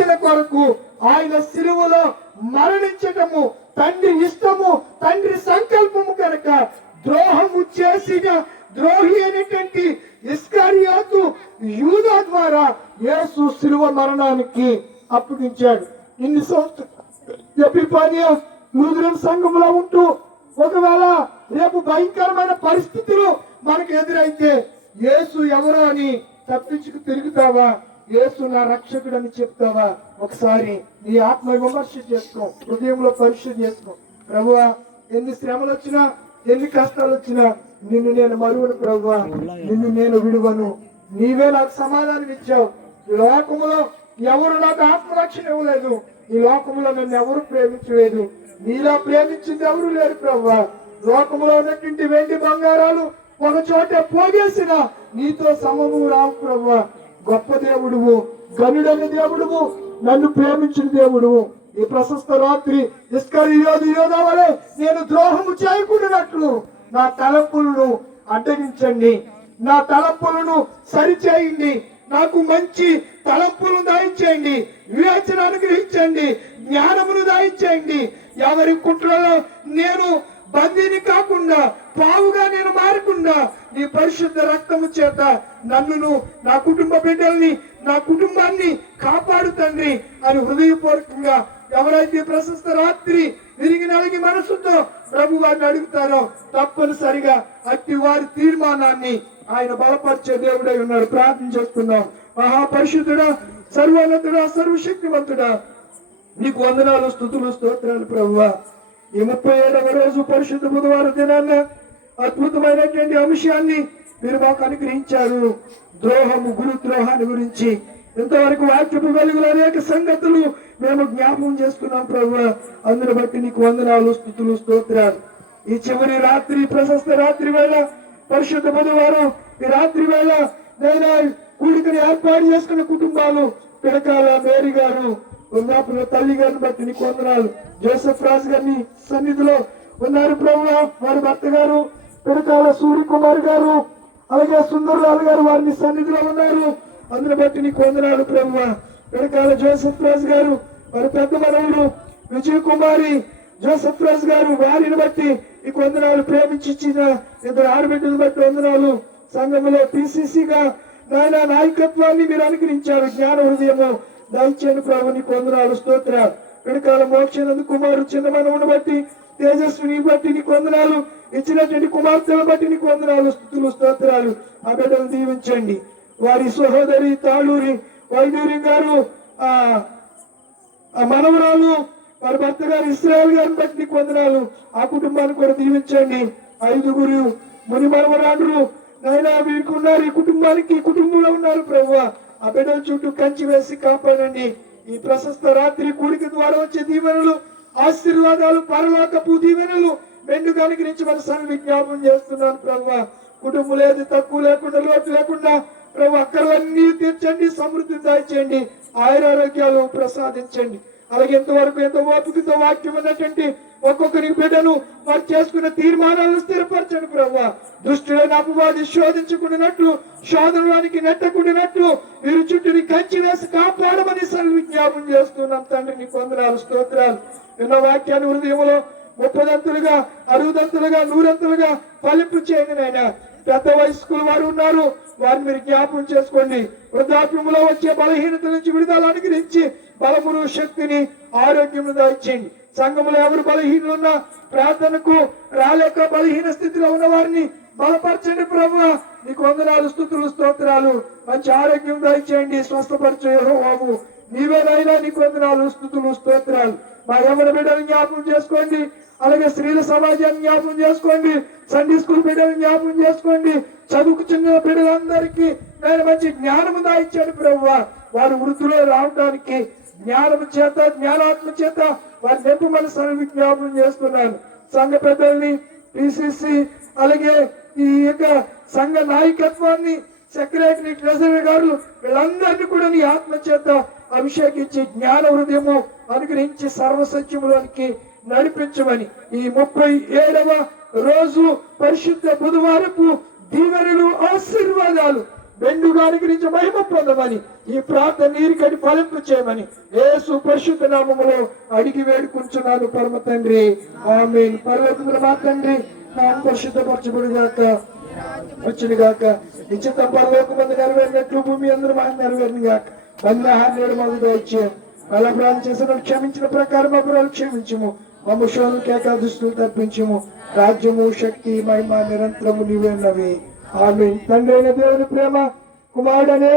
రక్షణ కొరకు ఆయన సిలువలో మరణించటము తండ్రి ఇష్టము తండ్రి సంకల్పము కనుక ద్రోహము చేసిన ద్రోహి అనేటువంటి ఇస్కారియాతు యూదా ద్వారా యేసు సిలువ మరణానికి అప్పగించాడు. ఇన్ని సంవత్సరాలు ఎపిపానియ లూథరన్ సంఘంలో ఉంటూ ఒకవేళ రేపు భయంకరమైన పరిస్థితులు మనకు ఎదురైతే యేసు ఎవరో అని తప్పించుకు తిరుగుతావా? యేసు నా రక్షకుడు అని చెప్తావా? ఒకసారి నీ ఆత్మ విమర్శ చేసుకో హృదయంలో పరిశుద్ధ చేసుకో. ప్రభువా ఎన్ని శ్రమలు వచ్చినా ఎన్ని కష్టాలు వచ్చినా నిన్ను నేను మరువను ప్రభువా. నిన్ను నేను విడువను. నీవే నాకు సమాధానం ఇచ్చావు. ఈ లోకములో ఎవరు నాకు ఆత్మరక్షణ ఇవ్వలేదు? ఈ లోకములో నన్ను ఎవరు ప్రేమించలేదు? నీలా ప్రేమించింది ఎవరు లేరు ప్రభువా. లోకములో ఉన్నటువంటి వెండి బంగారాలు ఒక చోట పోగేసిన నీతో సమము రావు ప్రభువా. గొప్ప దేవుడువు గనుడైన దేవుడువు నన్ను ప్రేమించిన దేవుడువు. ఈ ప్రశస్త రాత్రి ఇస్కరి యోధు నేను ద్రోహము చేయకూడనట్లు నా తలపులను అడ్డగించండి. నా తలపులను సరిచేయండి. నాకు మంచి తలంపులను దాయించేయండి. వివేచన అనుగ్రహించండి. జ్ఞానమును దాయించేయండి. ఎవరి కుట్రలో నేను బందీని కాకుండా పావుగా నేను మారకుండా నీ పరిశుద్ధ రక్తము చేత నన్నును నా కుటుంబ బిడ్డల్ని నా కుటుంబాన్ని కాపాడు తండ్రి అని హృదయపూర్వకంగా ఎవరైతే ప్రశస్త రాత్రి విరిగి నలిగి మనసుతో ప్రభు వారిని అడుగుతారో తప్పనిసరిగా అట్టి వారి తీర్మానాన్ని ఆయన బలపరిచే దేవుడై ఉన్నాడు. ప్రార్థన చేస్తున్నాం. మహాపరిశుద్ధుడా సర్వోన్నతుడా సర్వశక్తివంతుడా నీకు వందనాలు స్థుతులు స్తోత్రాలు ప్రభువా. ఈ ముప్పై ఏడవ రోజు పరిశుద్ధ బుధవారం దినాన్న అద్భుతమైనటువంటి అంశాన్ని మీరు మాకు అనుగ్రహించారు. ద్రోహము గురు ద్రోహాన్ని గురించి. ఇంతవరకు వాక్యపు వెలుగులు అనేక సంగతులు మేము జ్ఞాపకం చేసుకున్నాం ప్రభు. అందుని బట్టి నీకు వందనాలు స్థుతులు స్తోత్రాలు. ఈ చివరి రాత్రి ప్రశస్త రాత్రి వేళ పరిశుద్ధ బుధవారం ఈ రాత్రి వేళ నేను కూడికని ఏర్పాటు చేసుకున్న కుటుంబాలు పిడకాల మేరీ గారు వృద్ధాపుల తల్లి గారిని బట్టి నీకు వందనాలు. జోసెఫ్ రాజు గారిని సన్నిధిలో ఉన్నారు ప్రభు వారి భర్త గారు పిడకాల సూర్యకుమార్ గారు అలాగే సుందరలాల్ గారు వారిని సన్నిధిలో ఉన్నారు. అందుని బట్టి నీకు వందనాలు ప్రభు. పిడకాల జోసెఫ్ రాజు గారు వారి పెద్ద మనవుడు విజయ్ కుమారి జోసెఫ్ రాజు గారు వారిని బట్టి నీకు వందనాలు ప్రేమించి ఇచ్చిన ఇద్దరు ఆడబిడ్డలు బట్టి వందనాలు. సంఘంలో పిసిసిగా నాయన నాయకత్వాన్ని మీరు అనుగ్రహించారు. జ్ఞాన హృదయము దయచేని ప్రభుని కొందనాలు స్తోత్రాలు. పిడకాల మోక్షనందు కుమారు చిన్న మనవుని బట్టి తేజస్విని బట్టి నీకు వందనాలు. ఇచ్చినటువంటి కుమార్తెను బట్టి నీకు వందనాలు స్థుతులు స్తోత్రాలు. ఆ బిడ్డలు దీవించండి. వారి సహోదరి తాళూరి వైద్యూరి గారు ఆ మనవరాలు వారి భర్త గారు ఇస్రాయల్ గారిని బట్టి నీకు వందనాలు. ఆ కుటుంబాన్ని కూడా దీవించండి. ఐదుగురు ముని మనవరాండ్రు. నైనా వీరికి ఉన్నారు. ఈ కుటుంబానికి ఈ కుటుంబంలో ఉన్నారు ప్రభు. ఆ బిడ్డల చుట్టూ కంచి వేసి కాపాడండి. ఈ ప్రశస్త రాత్రి కూడిక ద్వారా వచ్చే దీవెనలు ఆశీర్వాదాలు పరలోకపు దీవెనలు మెండుగా అనుగ్రహించి మన సంఘ విజ్ఞాపం చేస్తున్నాను ప్రభు కుటుంబం లేదు తక్కువ లేకుండా లోటు లేకుండా ప్రభు అక్కర్లన్నీ తీర్చండి సమృద్ధి దాయిచేయండి ఆయురారోగ్యాలు ప్రసాదించండి. అలాగే ఎంతవరకు ఎంతో ఓపికతో వాక్యం ఉన్నటువంటి ఒక్కొక్కరి బిడ్డను వారు చేసుకున్న తీర్మానాలను స్థిరపరచండి ప్రభు దుష్టులను అపవాది శోధించుకున్నట్లు శోధనడానికి నెట్టకుండినట్లు మీరు చుట్టూని కంచి వేసి కాపాడమని సరి విజ్ఞాపం చేస్తున్నాం తండ్రి నీ కొందరాలు స్తోత్రాలు. నిన్న వాక్యాన్ని హృదయంలో ముప్పదంతులుగా అరుదంతులుగా నూరంతులుగా ఫలింపు చేయండి నాయన. పెద్ద వయస్కులు వారు ఉన్నారు వారిని మీరు జ్ఞాపం చేసుకోండి. వృద్ధాప్యంలో వచ్చే బలహీనత నుంచి విడుదల అనుగ్రహించి బలమును శక్తిని ఆరోగ్యము దాయించండి సంఘములో ఎవరు బలహీనులున్నా ప్రార్థనకు రాలేక బలహీన స్థితిలో ఉన్న వారిని బలపరచండి ప్రభు నీకు వందనాలు స్థుతులు స్తోత్రాలు. మంచి ఆరోగ్యం దయచేయండి. స్వస్థపరచు బాబు నీవేనైనా నీకు వందనాలు స్థుతులు స్తోత్రాలు. మా ఎవరి బిడ్డలు జ్ఞాపకం చేసుకోండి. అలాగే స్త్రీల సమాజాన్ని జ్ఞాపకం చేసుకోండి. సండే స్కూల్ బిడ్డలు జ్ఞాపకం చేసుకోండి. చదువుకు చిన్న బిడ్డలందరికీ నేను మంచి జ్ఞానము దాయిచ్చాడు ప్రభు వారు వృద్ధిలో రావడానికి జ్ఞానము చేత జ్ఞానాత్మ చేత వారి నింపమని సరి విజ్ఞాపనం చేస్తున్నాను సంఘ పెద్దల్ని పిసిసి అలాగే ఈ యొక్క సంఘ నాయకత్వాన్ని సెక్రటరీ ట్రెజరీ గారు వీళ్ళందరినీ కూడా నీ ఆత్మ చేత అభిషేకించి జ్ఞాన హృదయము అనుగ్రహించి సర్వసత్యములోనికి నడిపించమని ఈ ముప్పై ఏడవ రోజు పరిశుద్ధ బుధవారపు దీవెనలు ఆశీర్వాదాలు మెండుగా అనుగ్రహించి మహిమ పొందమని ఈ ప్రార్థన నీరుకడి ఫలింపు చేయమని ఏ సుపరిశుద్ధ నామములో అడిగి వేడుకుంటున్నాను పరమ తండ్రి. ఆమె పర్వతముల మా తండ్రి నామ పరిశుద్ధపరచబడి గాక వచ్చిన గాక నిశ్చిత పరలోక మంది నెరవేరినట్లు భూమి అందరూ మాకు నెరవేరిన గాక బంధాహాన్ని మాకు దయచే బలప్రాలు చేసిన క్షమించిన ప్రకారం అపరాలు క్షమించము. మమ్మ శోధనకి ఏకాదశులు తప్పించము. రాజ్యము శక్తి మహిమ నిరంతరము నీవేనవి ఆమె తండ్రి అయిన దేవుని ప్రేమ కుమారుడనే